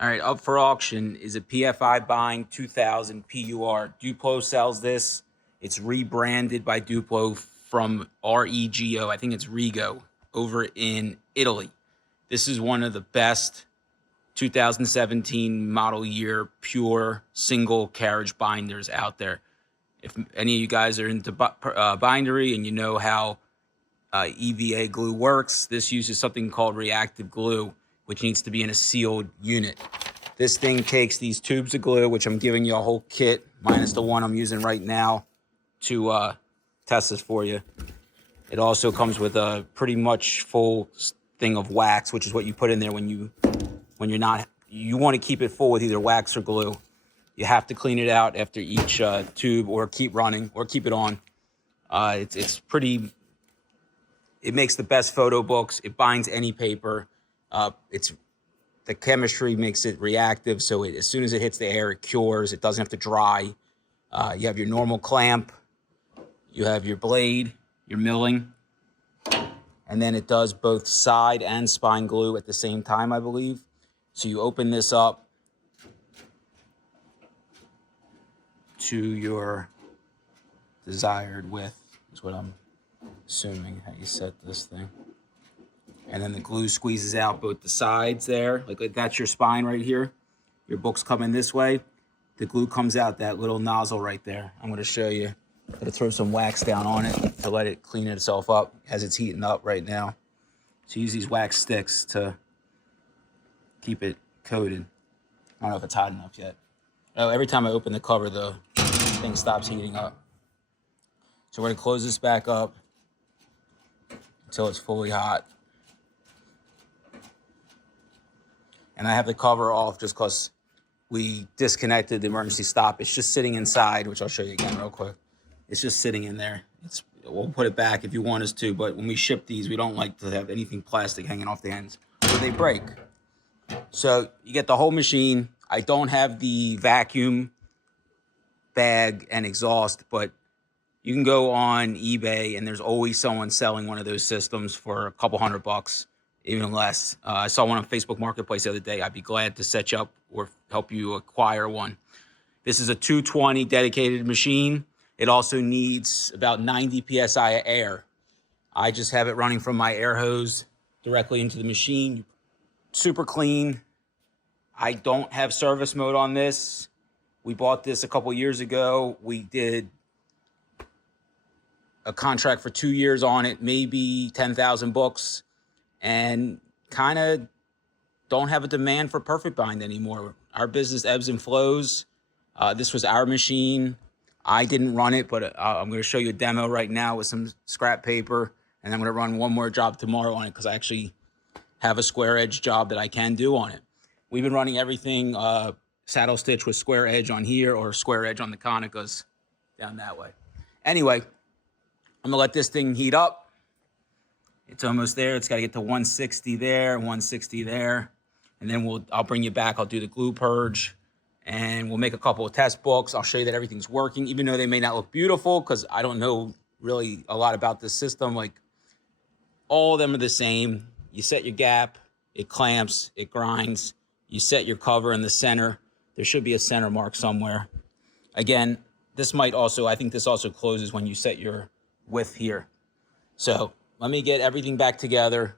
All right, up for auction is a PFi bind 2000 PUR. Duplo sells this. It's rebranded by Duplo from RIGO. I think it's RIGO over in Italy. This is one of the best 2017 model year pure single carriage binders out there. If any of you guys are into bindery and you know how EVA glue works, this uses something called reactive glue, which needs to be in a sealed unit. This thing takes these tubes of glue, which I'm giving you a whole kit, minus the one I'm using right now to test this for you. It also comes with a pretty much full thing of wax, which is what you put in there when you're not, you want to keep it full with either wax or glue. You have to clean it out after each tube, or keep running, or keep it on. It's pretty, it makes the best photo books. It binds any paper. The chemistry makes it reactive, so as soon as it hits the air, it cures. It doesn't have to dry. You have your normal clamp. You have your blade, your milling. And then it does both side and spine glue at the same time, I believe. So you open this up to your desired width, is what I'm assuming how you set this thing. And then the glue squeezes out both the sides there, like that's your spine right here. Your book's coming this way. The glue comes out that little nozzle right there. I'm gonna show you. I'm gonna throw some wax down on it to let it clean itself up as it's heating up right now. So use these wax sticks to keep it coated. I don't know if it's hot enough yet. Oh, every time I open the cover, the thing stops heating up. So we're gonna close this back up until it's fully hot. And I have the cover off just because we disconnected the emergency stop. It's just sitting inside, which I'll show you again real quick. It's just sitting in there. We'll put it back if you want us to, but when we ship these, we don't like to have anything plastic hanging off the ends or they break. So you get the whole machine. I don't have the vacuum bag and exhaust, but you can go on eBay and there's always someone selling one of those systems for a couple $100, even less. I saw one on Facebook Marketplace the other day. I'd be glad to set you up or help you acquire one. This is a 220 dedicated machine. It also needs about 90 PSI of air. I just have it running from my air hose directly into the machine. Super clean. I don't have service mode on this. We bought this a couple years ago. We did a contract for 2 years on it, maybe 10,000 books, and kind of don't have a demand for Perfect Bind anymore. Our business ebbs and flows. This was our machine. I didn't run it, but I'm going to show you a demo right now with some scrap paper, and I'm going to run one more job tomorrow on it because I actually have a square edge job that I can do on it. We've been running everything saddle stitch with square edge on here or square edge on the Konicas down that way. Anyway, I'm going to let this thing heat up. It's almost there. It's got to get to 160 there, 160 there. And then I'll bring you back. I'll do the glue purge. And we'll make a couple of test books. I'll show you that everything's working, even though they may not look beautiful because I don't know really a lot about this system. Like, all of them are the same. You set your gap, it clamps, it grinds. You set your cover in the center. There should be a center mark somewhere. Again, this might also, I think this also closes when you set your width here. So let me get everything back together,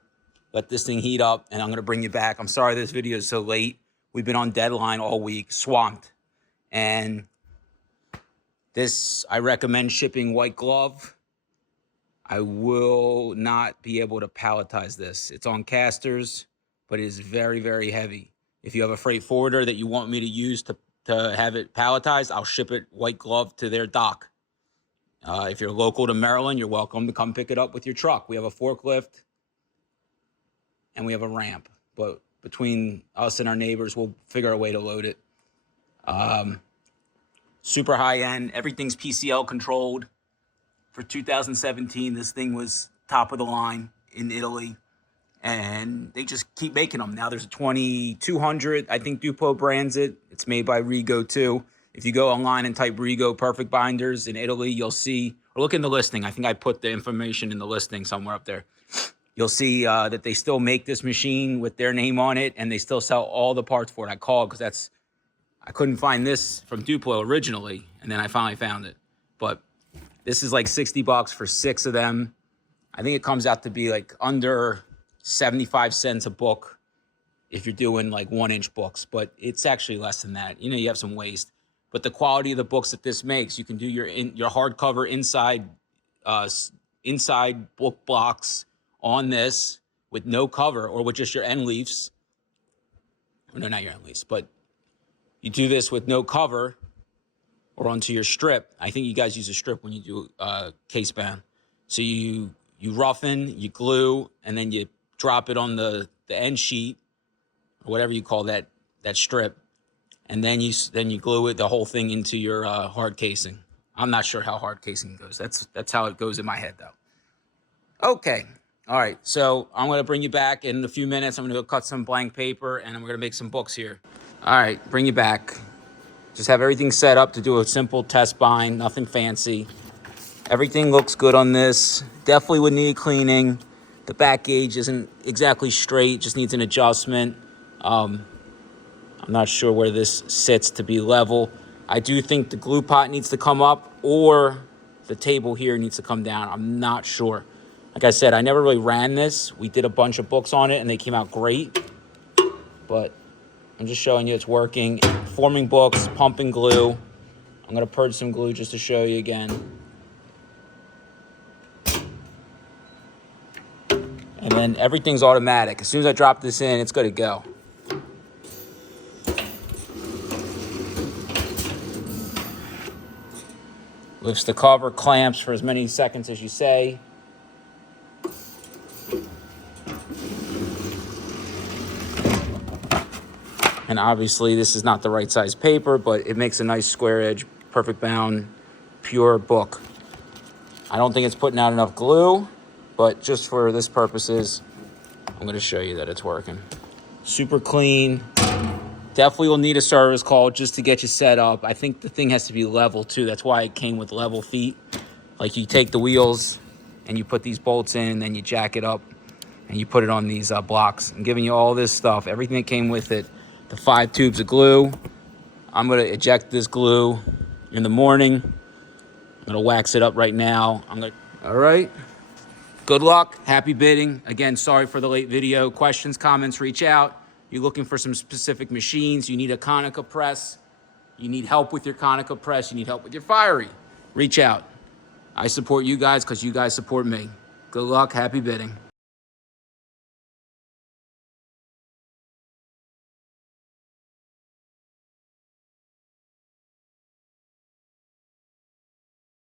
let this thing heat up, and I'm gonna bring you back. I'm sorry this video is so late. We've been on deadline all week, swamped. And this, I recommend shipping white glove. I will not be able to palletize this. It's on casters, but it is very, very heavy. If you have a freight forwarder that you want me to use to have it palletized, I'll ship it white glove to their dock. If you're local to Maryland, you're welcome to come pick it up with your truck. We have a forklift and we have a ramp, but between us and our neighbors, we'll figure a way to load it. Super high end, everything's PCL controlled. For 2017, this thing was top of the line in Italy, and they just keep making them. Now there's a 2200, I think Duplo brands it. It's made by RIGO too. If you go online and type RIGO Perfect Binders in Italy, you'll see, or look in the listing. I think I put the information in the listing somewhere up there. you'll see that they still make this machine with their name on it, and they still sell all the parts for it. I called because I couldn't find this from Duplo originally, and then I finally found it. But this is like $60 for 6 of them. I think it comes out to be like under 75 cents a book if you're doing like 1-inch books, but it's actually less than that. You know, you have some waste. But the quality of the books that this makes, you can do your hardcover inside book blocks on this with no cover, or with just your end leaves. No, not your end leaves, but you do this with no cover or onto your strip. I think you guys use a strip when you do case bound. So you roughen, you glue, and then you drop it on the end sheet, or whatever you call that strip, and then you glue the whole thing into your hard casing. I'm not sure how hard casing goes. That's how it goes in my head, though. Okay, all right. So I'm gonna bring you back in a few minutes. I'm gonna go cut some blank paper, and we're gonna make some books here. All right, bring you back. Just have everything set up to do a simple test bind, nothing fancy. Everything looks good on this. Definitely would need cleaning. The back gauge isn't exactly straight, just needs an adjustment. I'm not sure where this sits to be level. I do think the glue pot needs to come up, or the table here needs to come down. I'm not sure. Like I said, I never really ran this. We did a bunch of books on it and they came out great, but I'm just showing you it's working. Forming books, pumping glue. I'm gonna purge some glue just to show you again. And then everything's automatic. As soon as I drop this in, it's good to go. Lifts the cover, clamps for as many seconds as you say. And obviously this is not the right size paper, but it makes a nice square edge, perfect bound, pure book. I don't think it's putting out enough glue, but just for this purposes, I'm gonna show you that it's working. Super clean. Definitely will need a service call just to get you set up. I think the thing has to be level too. That's why it came with level feet. Like you take the wheels and you put these bolts in, and then you jack it up and you put it on these blocks. I'm giving you all this stuff, everything that came with it. The 5 tubes of glue. I'm gonna eject this glue in the morning. I'm gonna wax it up right now. All right. Good luck, happy bidding. Again, sorry for the late video. Questions, comments, reach out. You're looking for some specific machines. You need a Konica press. You need help with your Konica press. You need help with your Fiery. Reach out. I support you guys because you guys support me. Good luck, happy bidding.